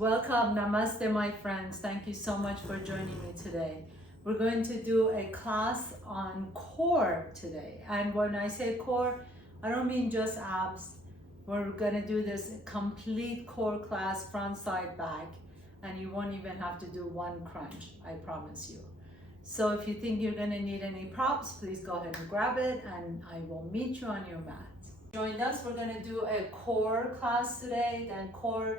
Welcome, namaste, my friends. Thank you so much for joining me today. We're going to do a class on core today. And when I say core, I don't mean just abs. We're going to do this complete core class, front, side, back, and you won't even have to do one crunch, I promise you. So if you think you're going to need any props, please go ahead and grab it, and I will meet you on your mat. Join us. We're going to do a core class today. Then core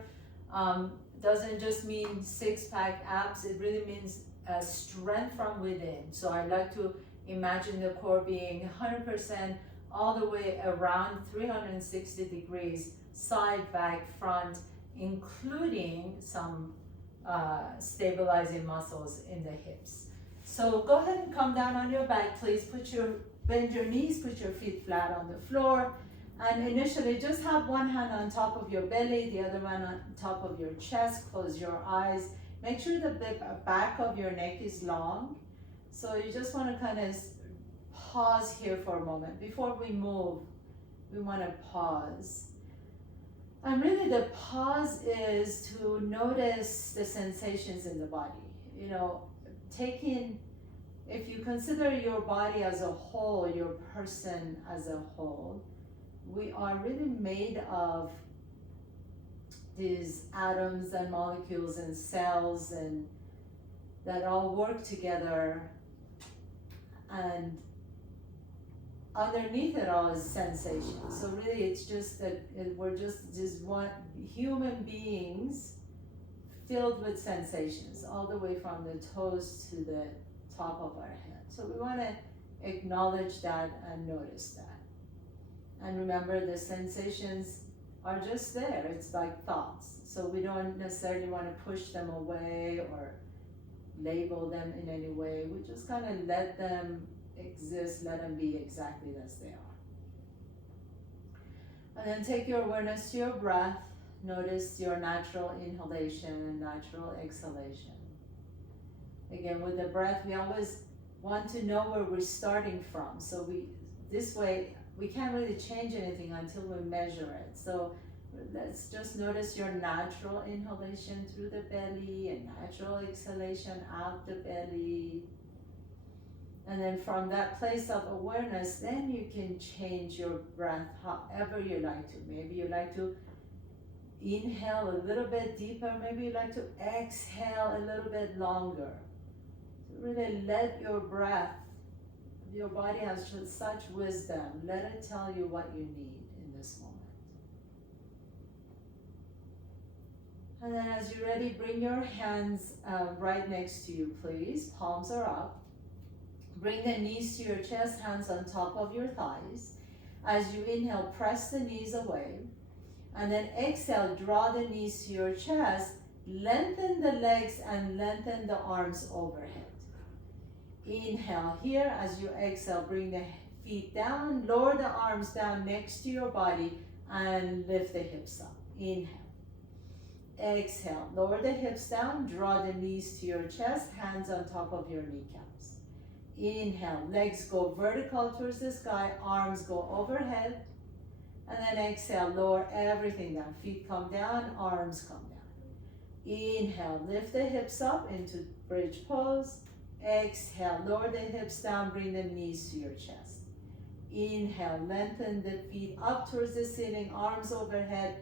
doesn't just mean six-pack abs, it really means strength from within. So I like to imagine the core being 100% all the way around 360 degrees, side, back, front, including some stabilizing muscles in the hips. So go ahead and come down on your back, please. Bend your knees, put your feet flat on the floor. And initially, just have one hand on top of your belly, the other one on top of your chest. Close your eyes. Make sure the back of your neck is long. So you just want to kind of pause here for a moment. Before we move, we want to pause. And really the pause is to notice the sensations in the body. You know, if you consider your body as a whole, your person as a whole, we are really made of these atoms and molecules and cells and that all work together, and underneath it all is sensation. So really it's just that we're just one human beings filled with sensations all the way from the toes to the top of our head. So we want to acknowledge that and notice that. And remember, the sensations are just there. It's like thoughts. So we don't necessarily want to push them away or label them in any way. We just kind of let them exist, let them be exactly as they are. And then take your awareness to your breath. Notice your natural inhalation, natural exhalation. Again, with the breath, we always want to know where we're starting from. So this way, we can't really change anything until we measure it. So let's just notice your natural inhalation through the belly and natural exhalation out the belly. And then from that place of awareness, then you can change your breath however you like to. Maybe you like to inhale a little bit deeper. Maybe you like to exhale a little bit longer. So really let your breath, your body has such wisdom. Let it tell you what you need in this moment. And then as you're ready, bring your hands right next to you, please. Palms are up. Bring the knees to your chest, hands on top of your thighs. As you inhale, press the knees away. And then exhale, draw the knees to your chest. Lengthen the legs and lengthen the arms overhead. Inhale here. As you exhale, bring the feet down, lower the arms down next to your body and lift the hips up. Inhale. Exhale, lower the hips down, draw the knees to your chest, hands on top of your kneecaps. Inhale, legs go vertical towards the sky, arms go overhead. And then exhale, lower everything down. Feet come down, arms come down. Inhale, lift the hips up into bridge pose. Exhale, lower the hips down, bring the knees to your chest. Inhale, lengthen the feet up towards the ceiling, arms overhead.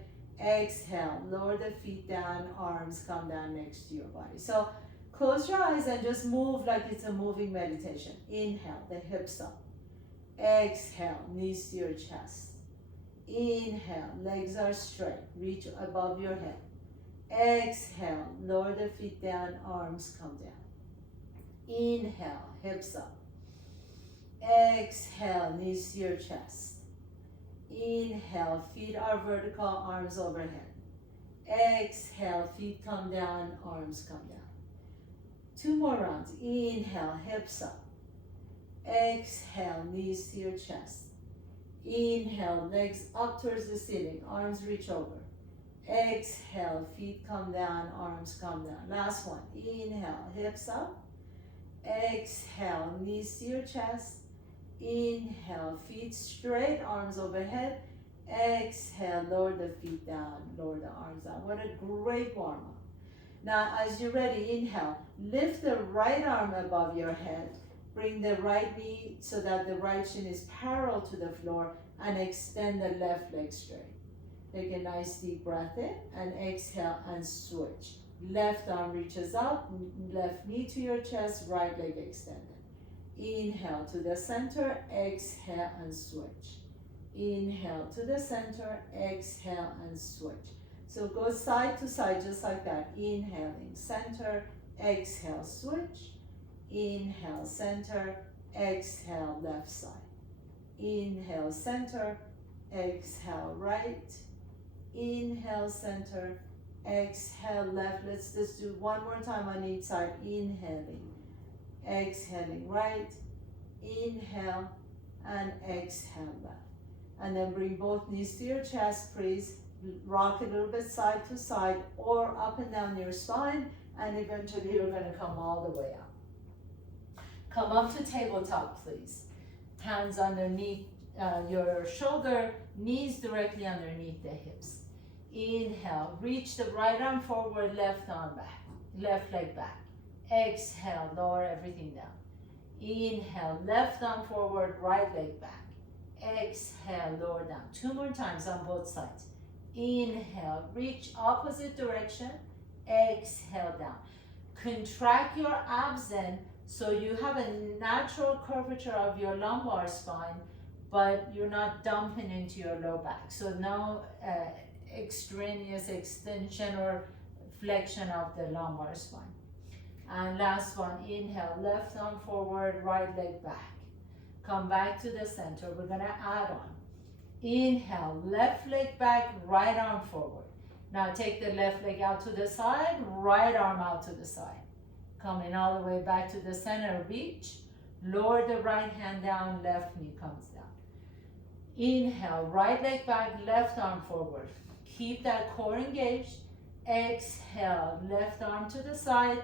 Exhale, lower the feet down, arms come down next to your body. So close your eyes and just move like it's a moving meditation. Inhale, the hips up. Exhale, knees to your chest. Inhale, legs are straight, reach above your head. Exhale, lower the feet down, arms come down. Inhale, hips up. Exhale, knees to your chest. Inhale, feet are vertical, arms overhead. Exhale, feet come down, arms come down. 2 more rounds. Inhale, hips up. Exhale, knees to your chest. Inhale, legs up towards the ceiling, arms reach over. Exhale, feet come down, arms come down. Last one. Inhale, hips up. Exhale, knees to your chest. Inhale, feet straight, arms overhead. Exhale, lower the feet down, lower the arms down. What a great warm-up. Now, as you're ready, inhale. Lift the right arm above your head. Bring the right knee so that the right shin is parallel to the floor, and extend the left leg straight. Take a nice deep breath in and exhale and switch. Left arm reaches up, left knee to your chest, right leg extended. Inhale to the center, exhale and switch. Inhale to the center, exhale and switch. So go side to side just like that. Inhaling, center, exhale, switch. Inhale, center, exhale, left side. Inhale, center, exhale, right. Inhale, center, exhale, left. Let's just do one more time on each side. Inhaling, exhaling, right. Inhale and exhale, left. And then bring both knees to your chest, please. Rock a little bit side to side or up and down your spine, and eventually you're going to come all the way up. Come up to tabletop, please. Hands underneath your shoulder, knees directly underneath the hips. Inhale, reach the right arm forward, left arm back, left leg back. Exhale, lower everything down. Inhale, left arm forward, right leg back. Exhale, lower down. 2 more times on both sides. Inhale, reach opposite direction. Exhale, down. Contract your abs then, so you have a natural curvature of your lumbar spine, but you're not dumping into your low back. So no extraneous extension or flexion of the lumbar spine. And last one, inhale, left arm forward, right leg back. Come back to the center. We're gonna add on. Inhale, left leg back, right arm forward. Now take the left leg out to the side, right arm out to the side. Coming all the way back to the center, reach. Lower the right hand down, left knee comes down. Inhale, right leg back, left arm forward. Keep that core engaged. Exhale, left arm to the side,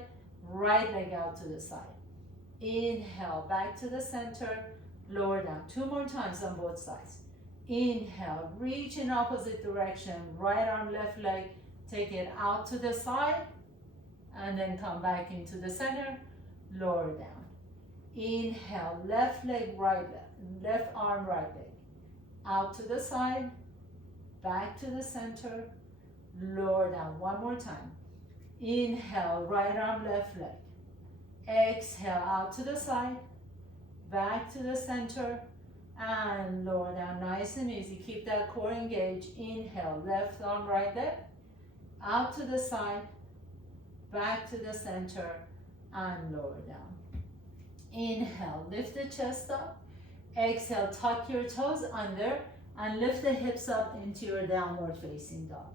right leg out to the side. Inhale, back to the center, lower down. 2 more times on both sides. Inhale, reach in opposite direction, right arm, left leg, take it out to the side, and then come back into the center, lower down. Inhale, left leg, right leg, left arm, right leg, out to the side, back to the center, lower down. 1 more time. Inhale, right arm, left leg. Exhale, out to the side, back to the center, and lower down. Nice and easy. Keep that core engaged. Inhale, left arm, right leg, out to the side, back to the center, and lower down. Inhale, lift the chest up. Exhale, tuck your toes under and lift the hips up into your downward facing dog.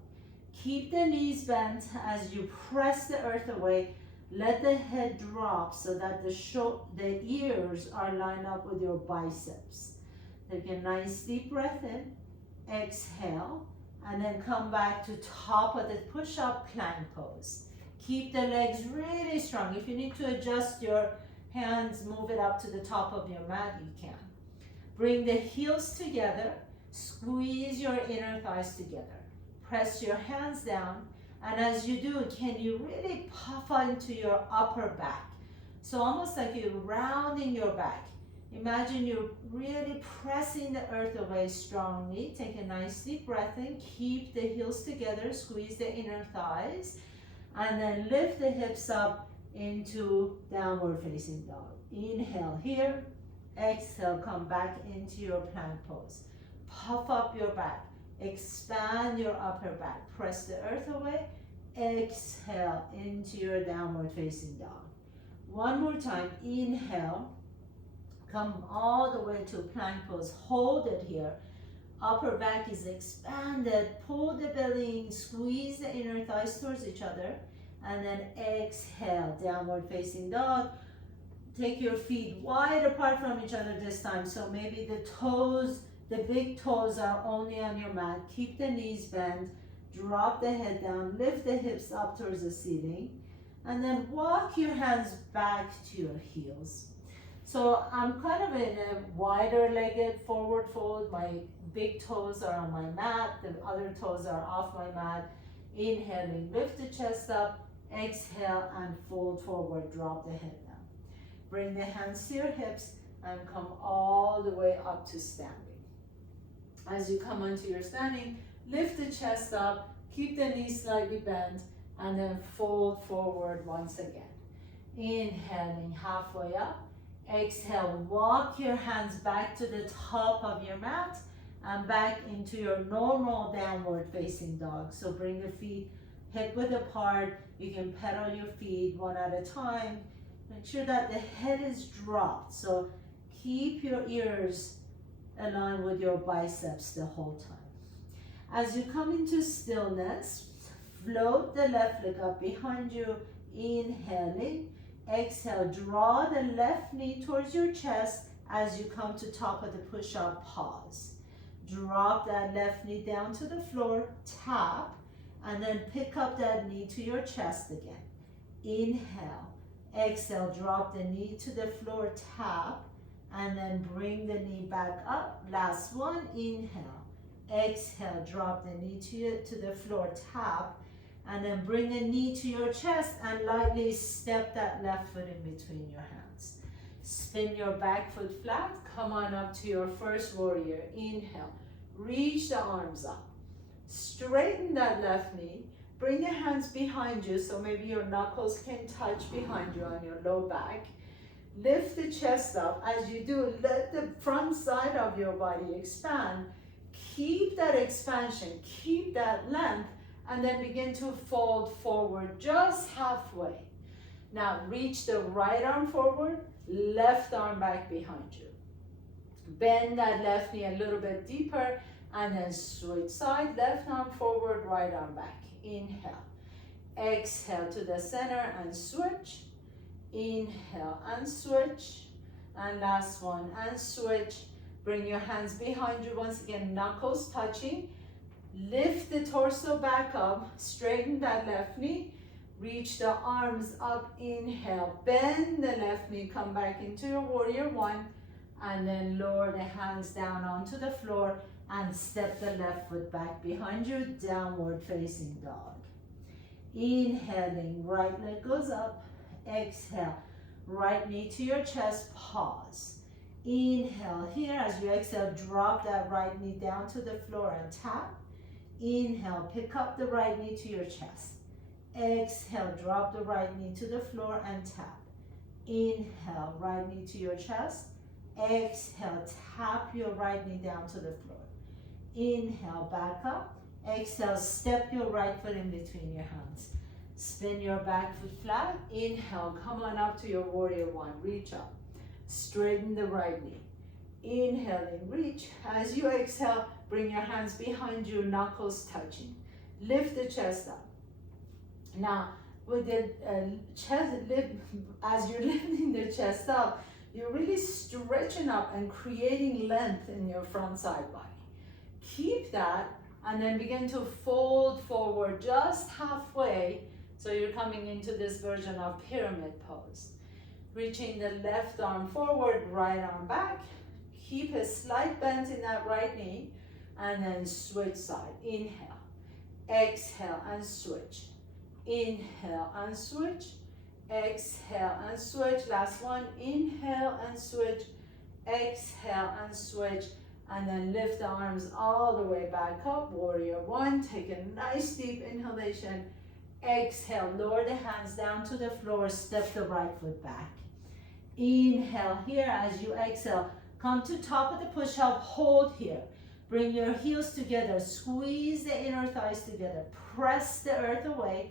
Keep the knees bent as you press the earth away. Let the head drop so that the ears are lined up with your biceps. Take a nice deep breath in, exhale, and then come back to top of the push-up plank pose. Keep the legs really strong. If you need to adjust your hands, move it up to the top of your mat, you can. Bring the heels together, squeeze your inner thighs together. Press your hands down, and as you do, can you really puff into your upper back? So almost like you're rounding your back. Imagine you're really pressing the earth away strongly. Take a nice deep breath in, keep the heels together, squeeze the inner thighs, and then lift the hips up into downward facing dog. Inhale here, exhale, come back into your plank pose. Puff up your back, expand your upper back, press the earth away, exhale into your downward facing dog. 1 more time, inhale, come all the way to plank pose, hold it here. Upper back is expanded, pull the belly in, squeeze the inner thighs towards each other, and then exhale, downward facing dog. Take your feet wide apart from each other this time, so maybe the toes, the big toes are only on your mat. Keep the knees bent, drop the head down, lift the hips up towards the ceiling, and then walk your hands back to your heels. So I'm kind of in a wider legged forward fold. My big toes are on my mat, the other toes are off my mat. Inhaling, lift the chest up. Exhale and fold forward, drop the head down. Bring the hands to your hips and come all the way up to standing. As you come onto your standing, lift the chest up, keep the knees slightly bent, and then fold forward once again. Inhaling halfway up. Exhale, walk your hands back to the top of your mat and back into your normal downward facing dog. So bring the feet hip width apart. You can pedal your feet one at a time. Make sure that the head is dropped. So keep your ears aligned with your biceps the whole time. As you come into stillness, float the left leg up behind you, inhaling. Exhale, draw the left knee towards your chest as you come to top of the push-up, pause. Drop that left knee down to the floor, tap, and then pick up that knee to your chest again. Inhale, exhale, drop the knee to the floor, tap, and then bring the knee back up. Last one, inhale. Exhale, drop the knee to the floor, tap, and then bring the knee to your chest and lightly step that left foot in between your hands. Spin your back foot flat, come on up to your first warrior. Inhale, reach the arms up. Straighten that left knee, bring your hands behind you so maybe your knuckles can touch behind you on your low back. Lift the chest up. As you do, let the front side of your body expand. Keep that expansion, keep that length, and then begin to fold forward just halfway. Now reach the right arm forward, left arm back behind you. Bend that left knee a little bit deeper and then switch side, left arm forward, right arm back. Inhale. Exhale to the center and switch. Inhale and switch. And last one and switch. Bring your hands behind you once again, knuckles touching. Lift the torso back up, straighten that left knee, reach the arms up, inhale, bend the left knee, come back into your warrior one, and then lower the hands down onto the floor and step the left foot back behind you, downward facing dog. Inhaling, right leg goes up, exhale, right knee to your chest, pause. Inhale here, as you exhale, drop that right knee down to the floor and tap. Inhale, pick up the right knee to your chest. Exhale, drop the right knee to the floor and tap. Inhale, right knee to your chest. Exhale, tap your right knee down to the floor. Inhale, back up. Exhale, step your right foot in between your hands. Spin your back foot flat. Inhale, come on up to your warrior one. Reach up. Straighten the right knee. Inhaling, reach. As you exhale, bring your hands behind you, knuckles touching. Lift the chest up. Now, with the chest lift, as you're lifting the chest up, you're really stretching up and creating length in your front side body. Keep that and then begin to fold forward just halfway. So you're coming into this version of pyramid pose. Reaching the left arm forward, right arm back. Keep a slight bend in that right knee and then switch side. Inhale, exhale and switch. Inhale and switch. Exhale and switch. Last one. Inhale and switch. Exhale and switch. And then lift the arms all the way back up. Warrior one. Take a nice deep inhalation. Exhale. Lower the hands down to the floor. Step the right foot back. Inhale here. As you exhale, come to top of the push-up. Hold here. Bring your heels together. Squeeze the inner thighs together. Press the earth away.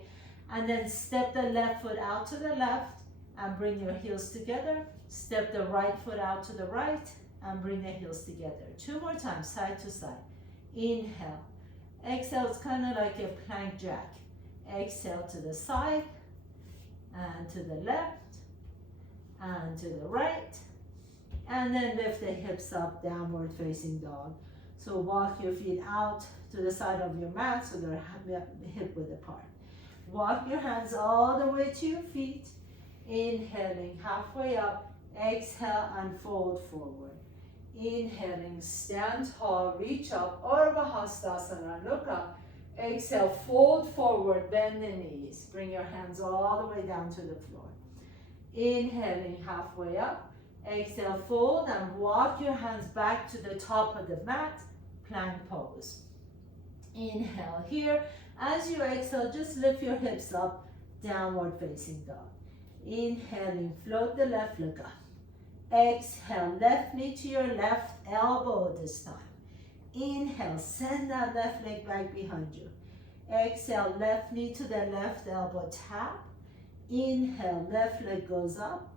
And then step the left foot out to the left and bring your heels together. Step the right foot out to the right and bring the heels together. 2 more times, side to side. Inhale. Exhale, it's kind of like a plank jack. Exhale to the side and to the left and to the right. And then lift the hips up, downward facing dog. So walk your feet out to the side of your mat so they're hip width apart. Walk your hands all the way to your feet. Inhaling, halfway up. Exhale and fold forward. Inhaling, stand tall, reach up, Urdhva Hastasana, look up. Exhale, fold forward, bend the knees. Bring your hands all the way down to the floor. Inhaling halfway up. Exhale, fold and walk your hands back to the top of the mat, plank pose. Inhale here. As you exhale, just lift your hips up, downward facing dog. Inhaling, float the left leg up. Exhale, left knee to your left elbow this time. Inhale, send that left leg back behind you. Exhale, left knee to the left elbow, tap. Inhale, left leg goes up.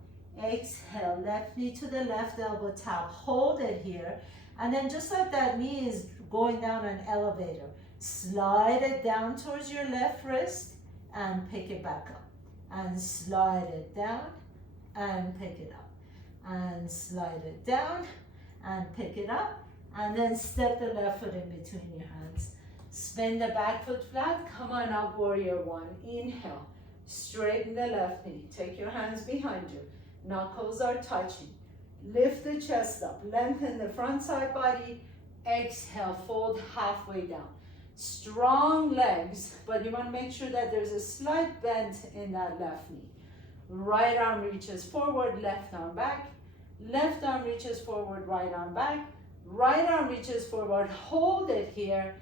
Exhale, left knee to the left elbow, tap. Hold it here. And then just like that knee is going down an elevator, slide it down towards your left wrist and pick it back up. And slide it down and pick it up. And slide it down and pick it up. And then step the left foot in between your hands. Spin the back foot flat. Come on up, warrior one. Inhale. Straighten the left knee. Take your hands behind you. Knuckles are touching. Lift the chest up. Lengthen the front side body. Exhale, fold halfway down. Strong legs, but you want to make sure that there's a slight bend in that left knee. Right arm reaches forward, left arm back. Left arm reaches forward, right arm back. Right arm reaches forward, hold it here.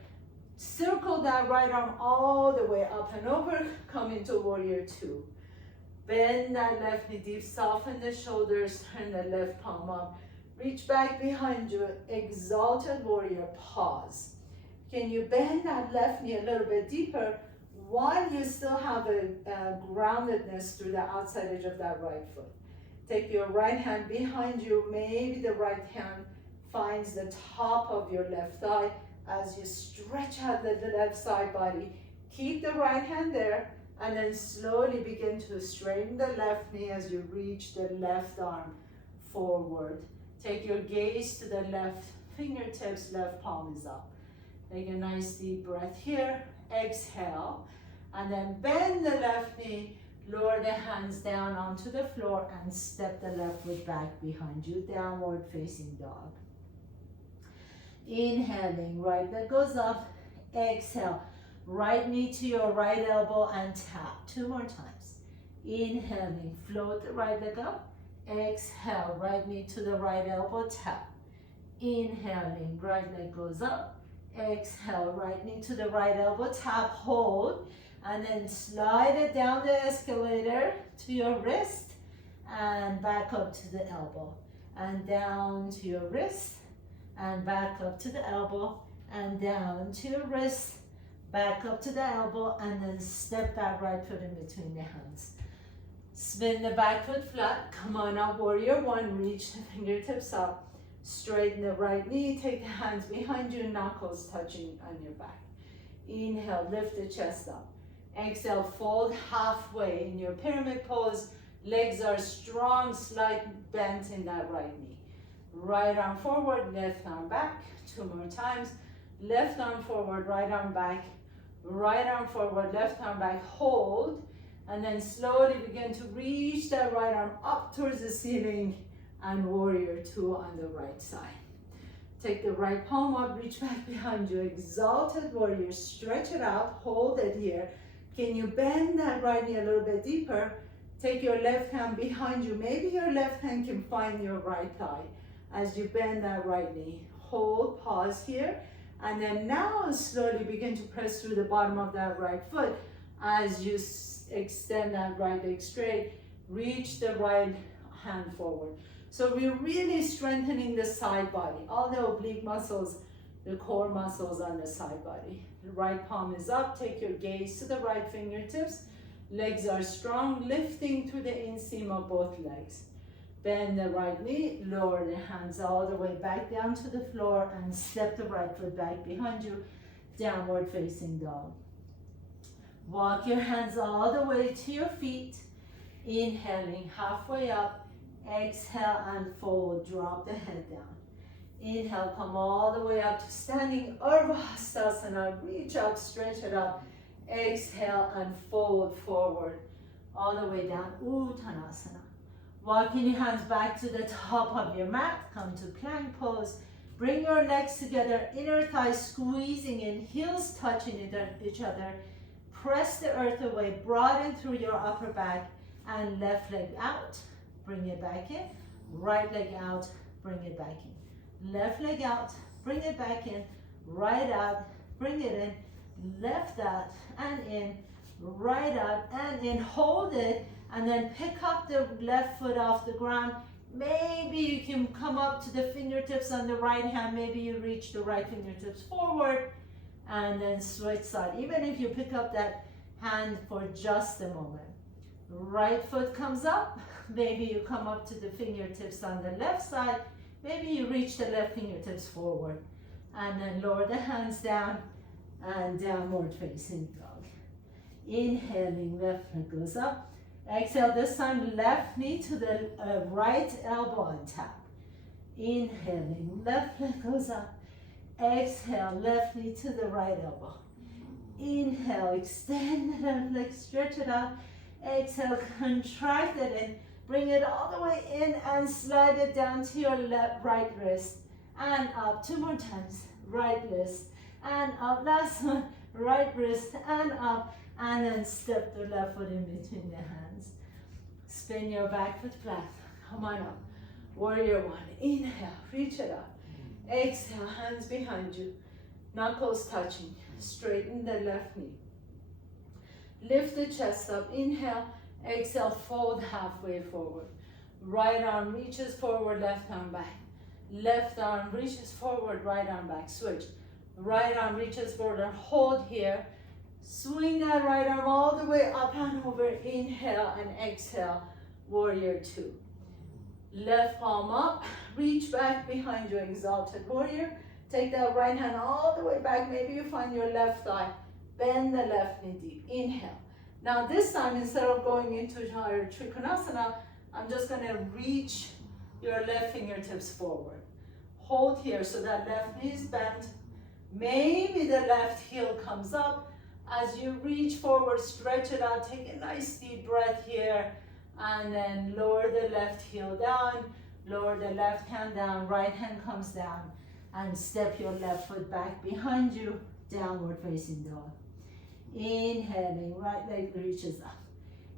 Circle that right arm all the way up and over. Come into warrior two. Bend that left knee deep, soften the shoulders, turn the left palm up. Reach back behind you, exalted warrior, pause. Can you bend that left knee a little bit deeper while you still have a groundedness through the outside edge of that right foot? Take your right hand behind you. Maybe the right hand finds the top of your left thigh as you stretch out the left side body. Keep the right hand there and then slowly begin to straighten the left knee as you reach the left arm forward. Take your gaze to the left fingertips, left palm is up. Take a nice deep breath here. Exhale. And then bend the left knee. Lower the hands down onto the floor and step the left foot back behind you. Downward facing dog. Inhaling, right leg goes up. Exhale. Right knee to your right elbow and tap. 2 more times. Inhaling, float the right leg up. Exhale, right knee to the right elbow, tap. Inhaling, right leg goes up. Exhale, right knee to the right elbow, tap, hold. And then slide it down the escalator to your wrist and back up to the elbow. And down to your wrist and back up to the elbow and down to your wrist, back up to the elbow, and then step that right foot in between the hands. Spin the back foot flat. Come on up, warrior one. Reach the fingertips up. Straighten the right knee. Take the hands behind you, knuckles touching on your back. Inhale, lift the chest up. Exhale, fold halfway in your pyramid pose. Legs are strong, slight bend in that right knee. Right arm forward, left arm back. 2 more times. Left arm forward, right arm back. Right arm forward, left arm back. Hold. And then slowly begin to reach that right arm up towards the ceiling and warrior two on the right side. Take the right palm up, reach back behind you. Exalted warrior, stretch it out, hold it here. Can you bend that right knee a little bit deeper? Take your left hand behind you. Maybe your left hand can find your right thigh as you bend that right knee. Hold, pause here. And then now slowly begin to press through the bottom of that right foot as you extend that right leg straight. Reach the right hand forward. So we're really strengthening the side body, all the oblique muscles, the core muscles on the side body. The right palm is up. Take your gaze to the right fingertips. Legs are strong, lifting through the inseam of both legs. Bend the right knee, lower the hands all the way back down to the floor and step the right foot back behind you, downward facing dog. Walk your hands all the way to your feet. Inhaling, halfway up. Exhale and fold, drop the head down. Inhale, come all the way up to standing Urdhva Hastasana. Reach up, stretch it up. Exhale and fold forward, all the way down, Uttanasana. Walking your hands back to the top of your mat, come to plank pose. Bring your legs together, inner thighs squeezing in, heels touching each other. Press the earth away, broaden through your upper back, and left leg out. Bring it back in. Right leg out, bring it back in. Left leg out, bring it back in. Right out, bring it in. Left out and in. Right out and in. Hold it, and then pick up the left foot off the ground. Maybe you can come up to the fingertips on the right hand. Maybe you reach the right fingertips forward and then switch side. Even if you pick up that hand for just a moment. Right foot comes up. Maybe you come up to the fingertips on the left side. Maybe you reach the left fingertips forward. And then lower the hands down and downward facing dog. Inhaling, left leg goes up. Exhale, this time left knee to the right elbow and tap. Inhaling, left leg goes up. Exhale, left knee to the right elbow. Inhale, extend the left leg, stretch it out. Exhale, contract it in. Bring it all the way in and slide it down to your right wrist. And up, 2 more times. Right wrist and up. Last one, right wrist and up. And then step the left foot in between the hands. Spin your back foot flat. Come on up. Warrior one. Inhale, reach it up. Exhale, hands behind you. Knuckles touching. Straighten the left knee. Lift the chest up. Inhale. Exhale, fold halfway forward. Right arm reaches forward, left arm back. Left arm reaches forward, right arm back. Switch. Right arm reaches forward and hold here. Swing that right arm all the way up and over. Inhale and exhale. Warrior two. Left palm up. Reach back behind your exalted warrior. Take that right hand all the way back. Maybe you find your left thigh. Bend the left knee deep. Inhale. Now this time, instead of going into higher Trikonasana, I'm just going to reach your left fingertips forward. Hold here so that left knee is bent. Maybe the left heel comes up. As you reach forward, stretch it out. Take a nice deep breath here. And then lower the left heel down. Lower the left hand down. Right hand comes down. And step your left foot back behind you. Downward facing dog. Inhaling, right leg reaches up.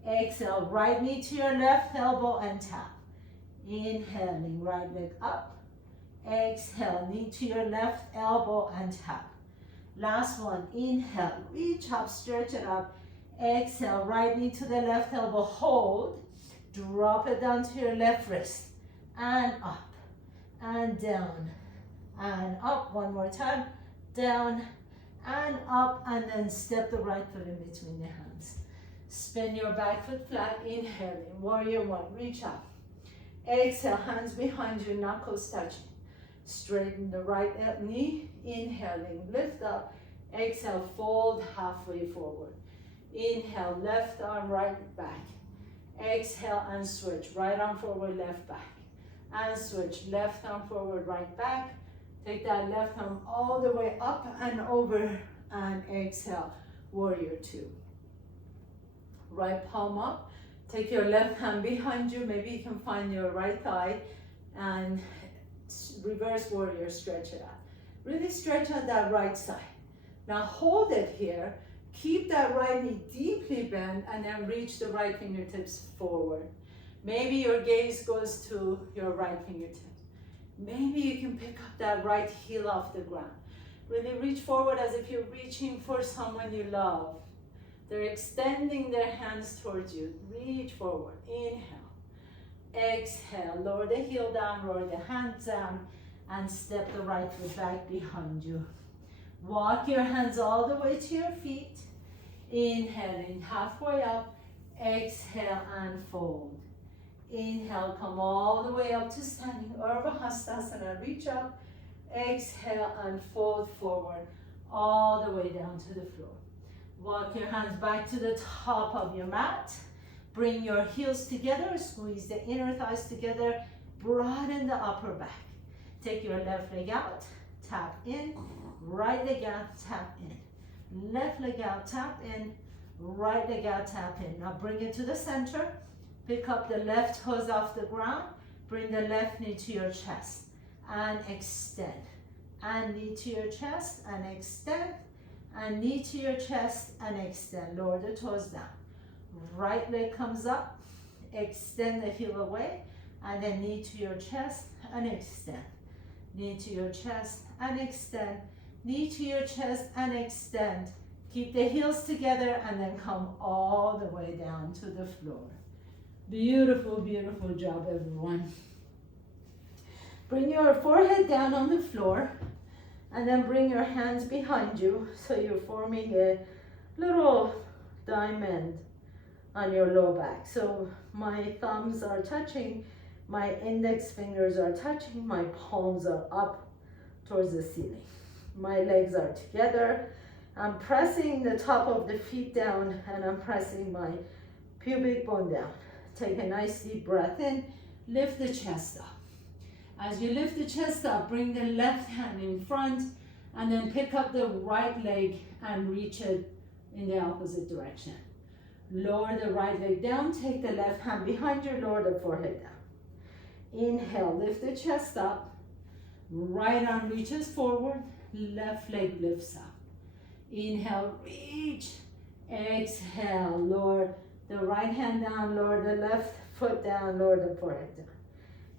Exhale, right knee to your left elbow and tap. Inhaling, right leg up. Exhale, knee to your left elbow and tap. Last one, inhale, reach up, stretch it up. Exhale, right knee to the left elbow, hold. Drop it down to your left wrist. And up, and down, and up. One more time, down, and up, and then step the right foot in between the hands. Spin your back foot flat, inhaling, warrior one, reach up. Exhale, hands behind you, knuckles touching. Straighten the right knee, inhaling, lift up. Exhale, fold halfway forward. Inhale, left arm, right back. Exhale and switch, right arm forward, left back. And switch, left arm forward, right back. Take that left arm all the way up and over and exhale, warrior two. Right palm up, take your left hand behind you, maybe you can find your right thigh and reverse warrior, stretch it out. Really stretch out that right side. Now hold it here, keep that right knee deeply bent and then reach the right fingertips forward. Maybe your gaze goes to your right fingertips. Maybe you can pick up that right heel off the ground. Really reach forward as if you're reaching for someone you love. They're extending their hands towards you. Reach forward. Inhale. Exhale. Lower the heel down, lower the hands down, and step the right foot back behind you. Walk your hands all the way to your feet. Inhaling halfway up. Exhale and fold. Inhale, come all the way up to standing, Urdhva Hastasana, reach up, exhale and fold forward, all the way down to the floor. Walk your hands back to the top of your mat, bring your heels together, squeeze the inner thighs together, broaden the upper back. Take your left leg out, tap in, right leg out, tap in. Left leg out, tap in, right leg out, tap in. Now bring it to the center. Pick up the left toes off the ground. Bring the left knee to your chest and extend. and knee to your chest and extend, and knee to your chest and extend. Lower the toes down. Right leg comes up, extend the heel away, and then knee to your chest and extend. Knee to your chest and extend. Knee to your chest and extend. Keep the heels together and then come all the way down to the floor. Beautiful, beautiful job, everyone. Bring your forehead down on the floor and then bring your hands behind you so you're forming a little diamond on your low back. So my thumbs are touching, my index fingers are touching, my palms are up towards the ceiling. My legs are together. I'm pressing the top of the feet down and I'm pressing my pubic bone down. Take a nice deep breath in, lift the chest up. As you lift the chest up, bring the left hand in front and then pick up the right leg and reach it in the opposite direction. Lower the right leg down, take the left hand behind you, lower the forehead down. Inhale, lift the chest up. Right arm reaches forward, left leg lifts up. Inhale, reach. Exhale, lower the right hand down, lower the left foot down, lower the forehead down.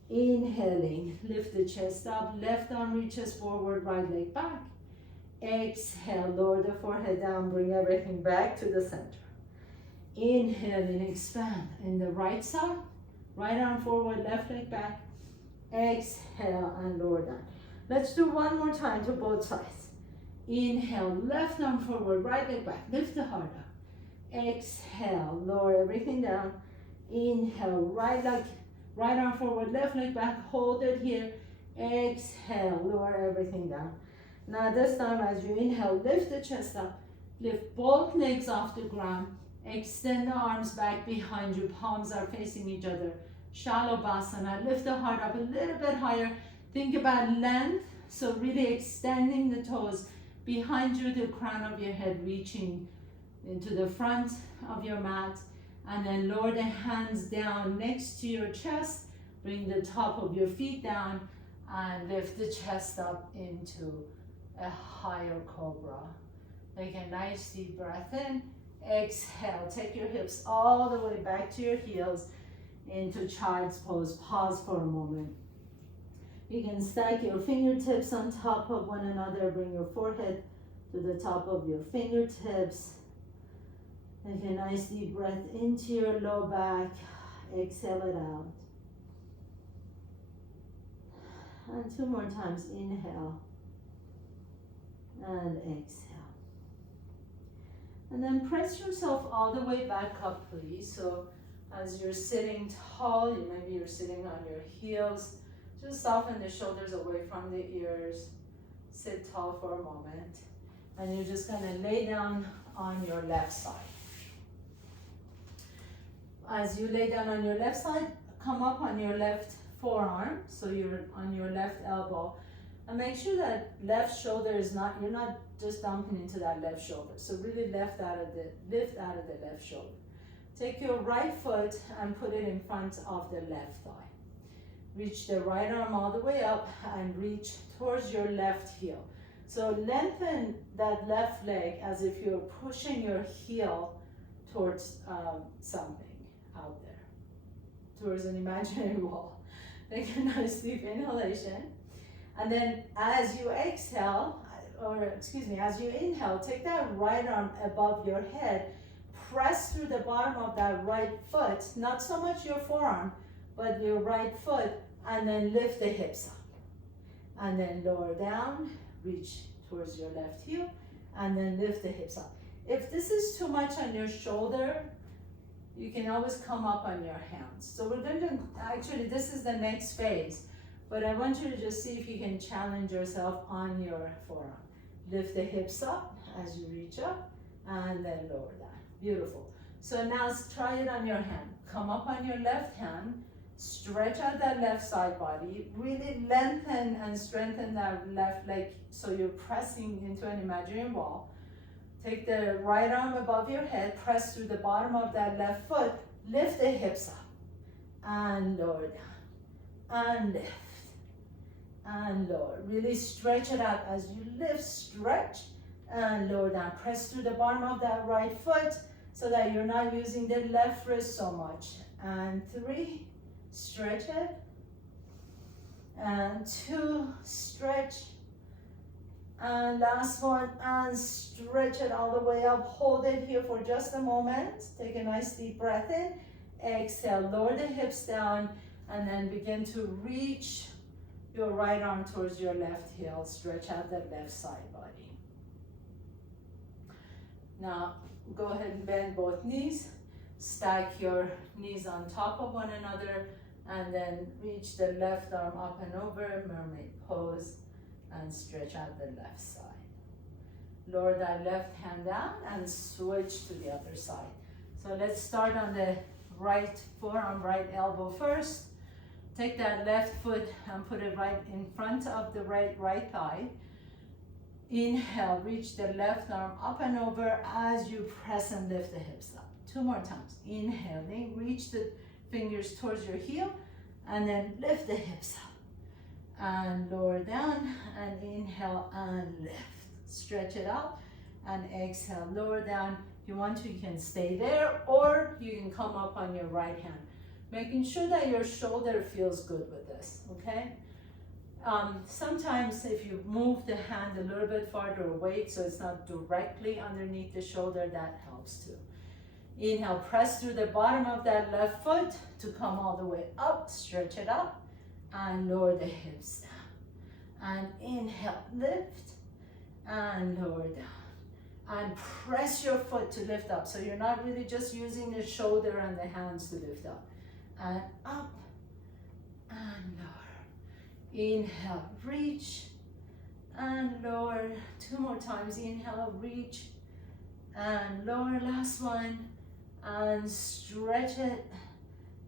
Inhaling, lift the chest up, left arm reaches forward, right leg back. Exhale, lower the forehead down, bring everything back to the center. Inhaling, expand in the right side, right arm forward, left leg back. Exhale and lower down. Let's do one more time to both sides. Inhale, left arm forward, right leg back, lift the heart up. Exhale, lower everything down. Inhale, right arm forward, left leg back, hold it here. Exhale, lower everything down. Now this time as you inhale, lift the chest up, lift both legs off the ground, extend the arms back behind you, palms are facing each other. Shalabhasana, lift the heart up a little bit higher. Think about length, so really extending the toes behind you, the crown of your head reaching into the front of your mat. And then lower the hands down next to your chest. Bring the top of your feet down and lift the chest up into a higher cobra. Take a nice deep breath in. Exhale, take your hips all the way back to your heels into child's pose. Pause for a moment. You can stack your fingertips on top of one another. Bring your forehead to the top of your fingertips. Take a nice deep breath into your low back. Exhale it out. And two more times. Inhale and exhale. And then press yourself all the way back up, please. So as you're sitting tall, maybe you're sitting on your heels. Just soften the shoulders away from the ears. Sit tall for a moment. And you're just going to lay down on your left side. As you lay down on your left side, come up on your left forearm, so you're on your left elbow. And make sure that left shoulder is not, you're not just dumping into that left shoulder. So really lift out of the left shoulder. Take your right foot and put it in front of the left thigh. Reach the right arm all the way up and reach towards your left heel. So lengthen that left leg as if you're pushing your heel towards something out there, towards an imaginary wall. Take a nice deep inhalation. And then as you exhale, as you inhale, take that right arm above your head, press through the bottom of that right foot, not so much your forearm, but your right foot, and then lift the hips up. And then lower down, reach towards your left heel, and then lift the hips up. If this is too much on your shoulder, you can always come up on your hands. So we're going to, actually this is the next phase, but I want you to just see if you can challenge yourself on your forearm. Lift the hips up as you reach up, and then lower down. Beautiful. So now try it on your hand. Come up on your left hand, stretch out that left side body, really lengthen and strengthen that left leg so you're pressing into an imaginary wall. Take the right arm above your head, press through the bottom of that left foot, lift the hips up, and lower down, and lift, and lower. Really stretch it out as you lift, stretch, and lower down. Press through the bottom of that right foot so that you're not using the left wrist so much. And 3, stretch it. And 2, stretch. And last one, and stretch it all the way up. Hold it here for just a moment. Take a nice deep breath in. Exhale, lower the hips down, and then begin to reach your right arm towards your left heel. Stretch out that left side body. Now, go ahead and bend both knees. Stack your knees on top of one another, and then reach the left arm up and over, mermaid pose, and stretch out the left side. Lower that left hand down and switch to the other side. So let's start on the right forearm, right elbow first. Take that left foot and put it right in front of the right thigh. Inhale, reach the left arm up and over as you press and lift the hips up. 2 more times. Inhaling, reach the fingers towards your heel, and then lift the hips up. And lower down, and inhale and lift. Stretch it out, and exhale, lower down. If you want to, you can stay there, or you can come up on your right hand. Making sure that your shoulder feels good with this, okay? Sometimes if you move the hand a little bit farther away so it's not directly underneath the shoulder, that helps too. Inhale, press through the bottom of that left foot to come all the way up, stretch it up, and lower the hips down. And inhale, lift, and lower down. And press your foot to lift up. So you're not really just using the shoulder and the hands to lift up. And up, and lower. Inhale, reach, and lower. 2 more times. Inhale, reach, and lower. Last one. And stretch it,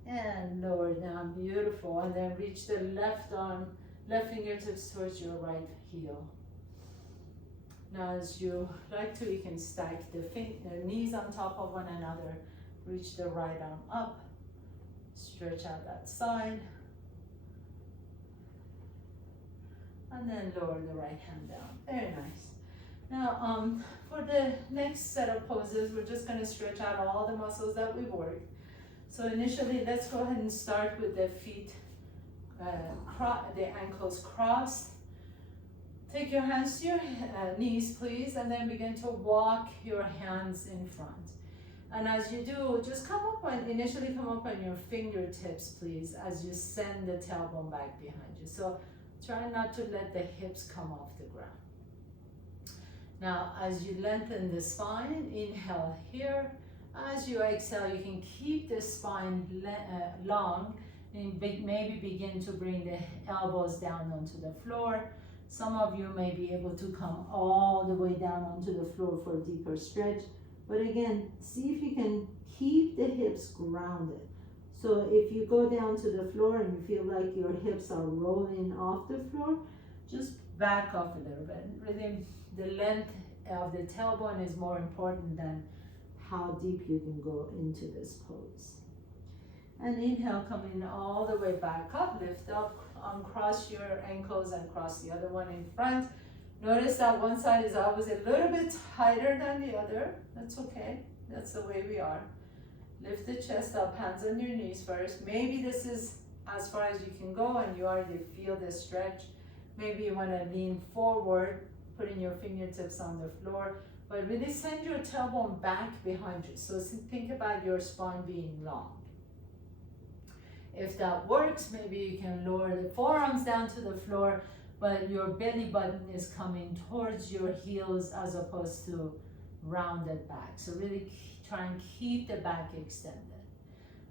and lower down. Beautiful. And then reach the left arm, left fingertips towards your right heel. Now as you like to, you can stack the knees on top of one another. Reach the right arm up. Stretch out that side. And then lower the right hand down. Very nice. Now, for the next set of poses, we're just going to stretch out all the muscles that we've worked. So initially, let's go ahead and start with the feet, the ankles crossed. Take your hands to your knees, please, and then begin to walk your hands in front. And as you do, just initially come up on your fingertips, please, as you send the tailbone back behind you. So try not to let the hips come off the ground. Now, as you lengthen the spine, inhale here. As you exhale, you can keep the spine long and maybe begin to bring the elbows down onto the floor. Some of you may be able to come all the way down onto the floor for a deeper stretch. But again, see if you can keep the hips grounded. So if you go down to the floor and you feel like your hips are rolling off the floor, just back off a little bit. Really, the length of the tailbone is more important than how deep you can go into this pose. And inhale, coming all the way back up, lift up, uncross your ankles and cross the other one in front. Notice that one side is always a little bit tighter than the other. That's okay, that's the way we are. Lift the chest up, hands on your knees first. Maybe this is as far as you can go and you already feel the stretch. Maybe you want to lean forward, putting your fingertips on the floor, but really send your tailbone back behind you. So think about your spine being long. If that works, maybe you can lower the forearms down to the floor, but your belly button is coming towards your heels as opposed to rounded back. So really try and keep the back extended.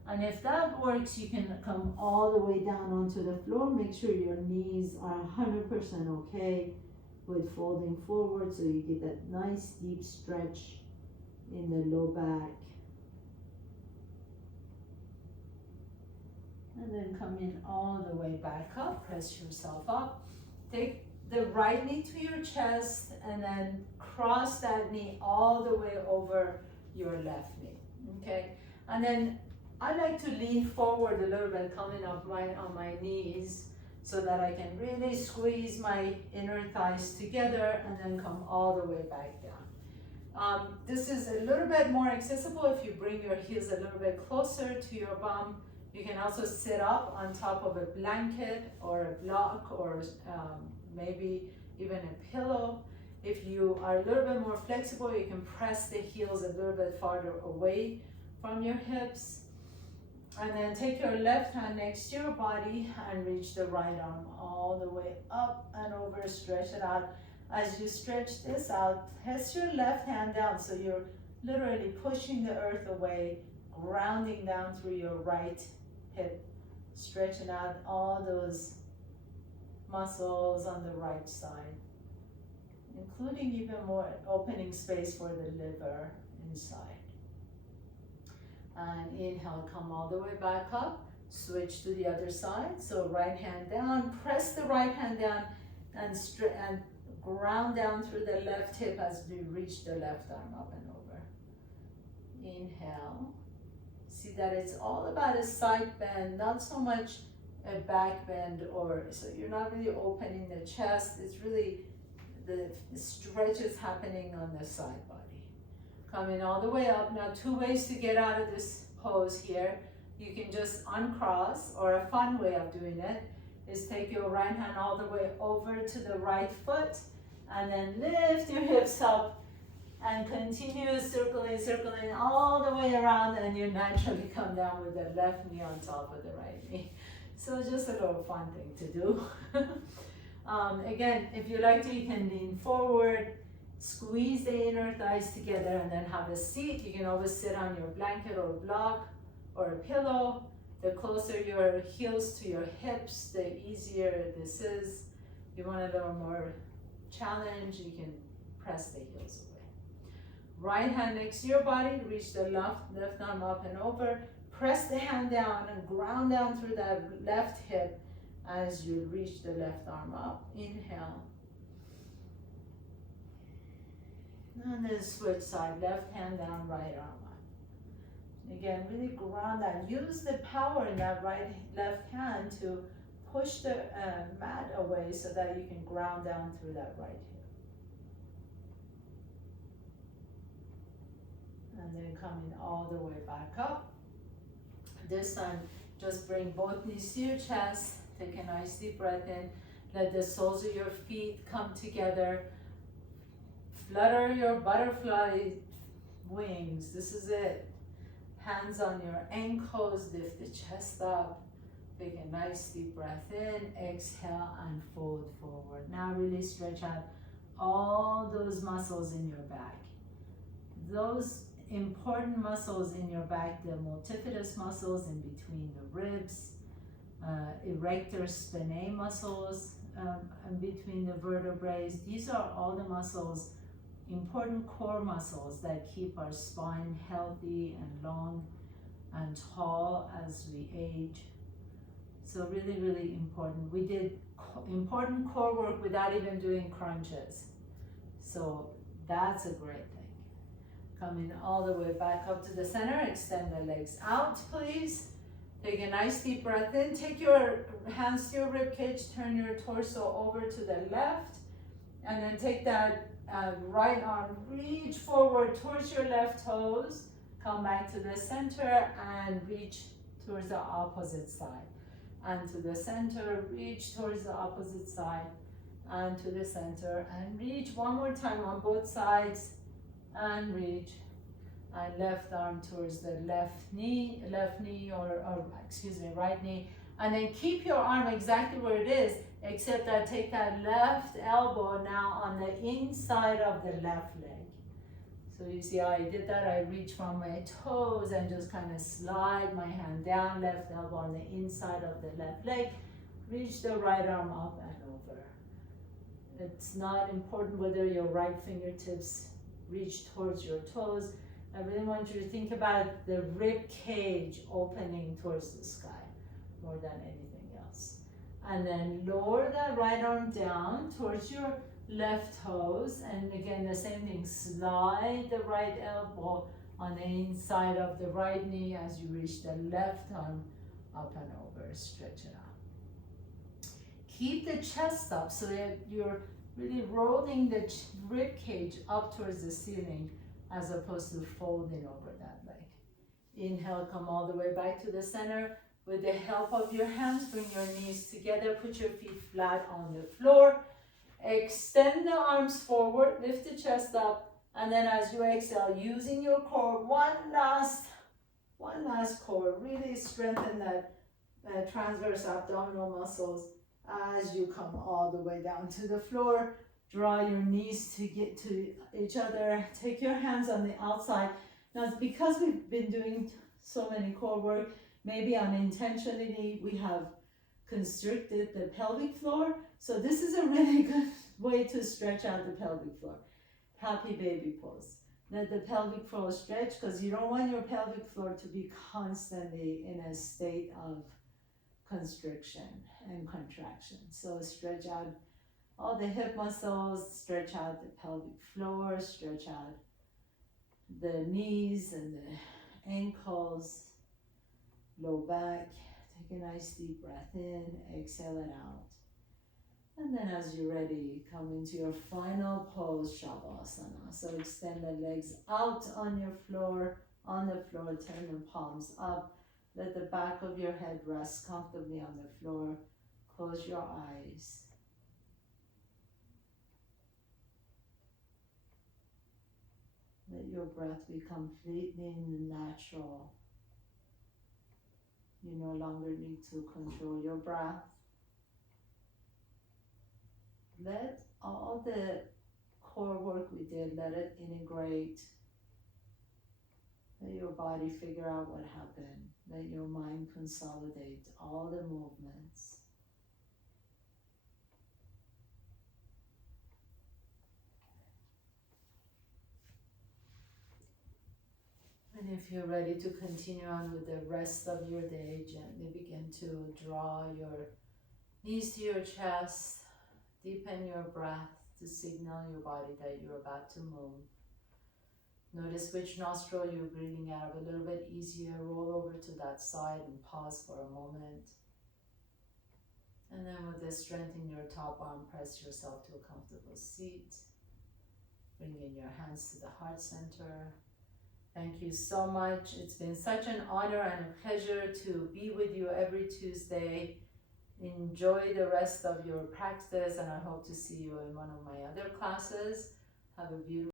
And if that works, you can come all the way down onto the floor. Make sure your knees are 100% okay with folding forward so you get that nice deep stretch in the low back. And then come in all the way back up, press yourself up. Take the right knee to your chest and then cross that knee all the way over your left knee, okay? And then I like to lean forward a little bit, coming up right on my knees so that I can really squeeze my inner thighs together and then come all the way back down. This is a little bit more accessible if you bring your heels a little bit closer to your bum. You can also sit up on top of a blanket or a block or maybe even a pillow. If you are a little bit more flexible, you can press the heels a little bit farther away from your hips. And then take your left hand next to your body and reach the right arm all the way up and over, stretch it out. As you stretch this out, press your left hand down so you're literally pushing the earth away, grounding down through your right hip, stretching out all those muscles on the right side, including even more opening space for the liver inside. And inhale, come all the way back up, switch to the other side. So right hand down, press the right hand down and ground down through the left hip as we reach the left arm up and over. Inhale. See that it's all about a side bend, not so much a back bend, so you're not really opening the chest. It's really the stretch is happening on the side body. Coming all the way up. Now 2 ways to get out of this pose here. You can just uncross, or a fun way of doing it is take your right hand all the way over to the right foot and then lift your hips up and continue circling all the way around, and you naturally come down with the left knee on top of the right knee. So just a little fun thing to do. Again, if you like to, you can lean forward, squeeze the inner thighs together, and then have a seat. You can always sit on your blanket or block or a pillow. The closer your heels to your hips, the easier this is. If you want a little more challenge, you can press the heels away. Right hand next to your body, reach the left arm up and over. Press the hand down and ground down through that left hip as you reach the left arm up. Inhale. And then switch side, left hand down, right arm up. Again, really ground that. Use the power in that left hand to push the mat away so that you can ground down through that right hip. And then coming all the way back up. This time, just bring both knees to your chest. Take a nice deep breath in. Let the soles of your feet come together. Flutter your butterfly wings. This is it. Hands on your ankles. Lift the chest up. Take a nice deep breath in. Exhale and fold forward. Now really stretch out all those muscles in your back. Those important muscles in your back, the multifidus muscles in between the ribs, erector spinae muscles in between the vertebrae. These are all the muscles, important core muscles that keep our spine healthy and long and tall as we age. So really, really important. We did important core work without even doing crunches. So that's a great thing. Coming all the way back up to the center, extend the legs out, please. Take a nice deep breath in. Take your hands to your rib cage, turn your torso over to the left, and then take that right arm, reach forward towards your left toes, come back to the center and reach towards the opposite side. And to the center, reach towards the opposite side, and to the center, and reach one more time on both sides, and reach, and left arm towards the left knee or excuse me, right knee, and then keep your arm exactly where it is, except that take that left elbow now on the inside of the left leg. So you see how I did that? I reach from my toes and just kind of slide my hand down, left elbow on the inside of the left leg, reach the right arm up and over. It's not important whether your right fingertips reach towards your toes. I really want you to think about the rib cage opening towards the sky more than anything else. And then lower that right arm down towards your left toes, and again the same thing, slide the right elbow on the inside of the right knee as you reach the left arm up and over, stretch it out. Keep the chest up so that you're really rolling the rib cage up towards the ceiling as opposed to folding over that leg. Inhale, come all the way back to the center. With the help of your hands, bring your knees together, put your feet flat on the floor. Extend the arms forward, lift the chest up, and then as you exhale, using your core, one last core, really strengthen that transverse abdominal muscles as you come all the way down to the floor. Draw your knees to get to each other. Take your hands on the outside. Now, because we've been doing so many core work, maybe unintentionally we have constricted the pelvic floor. So this is a really good way to stretch out the pelvic floor. Happy baby pose. Let the pelvic floor stretch because you don't want your pelvic floor to be constantly in a state of constriction and contraction. So stretch out all the hip muscles, stretch out the pelvic floor, stretch out the knees and the ankles, low back. Take a nice deep breath in, exhale it out. And then as you're ready, come into your final pose, Shavasana. So extend the legs out on your floor, turn the palms up. Let the back of your head rest comfortably on the floor. Close your eyes. Let your breath be completely natural. You no longer need to control your breath. Let all the core work we did, let it integrate. Let your body figure out what happened. Let your mind consolidate all the movements. And if you're ready to continue on with the rest of your day, gently begin to draw your knees to your chest. Deepen your breath to signal your body that you're about to move. Notice which nostril you're breathing out of a little bit easier. Roll over to that side and pause for a moment. And then with the strength in your top arm, press yourself to a comfortable seat. Bring in your hands to the heart center. Thank you so much. It's been such an honor and a pleasure to be with you every Tuesday. Enjoy the rest of your practice, and I hope to see you in one of my other classes. Have a beautiful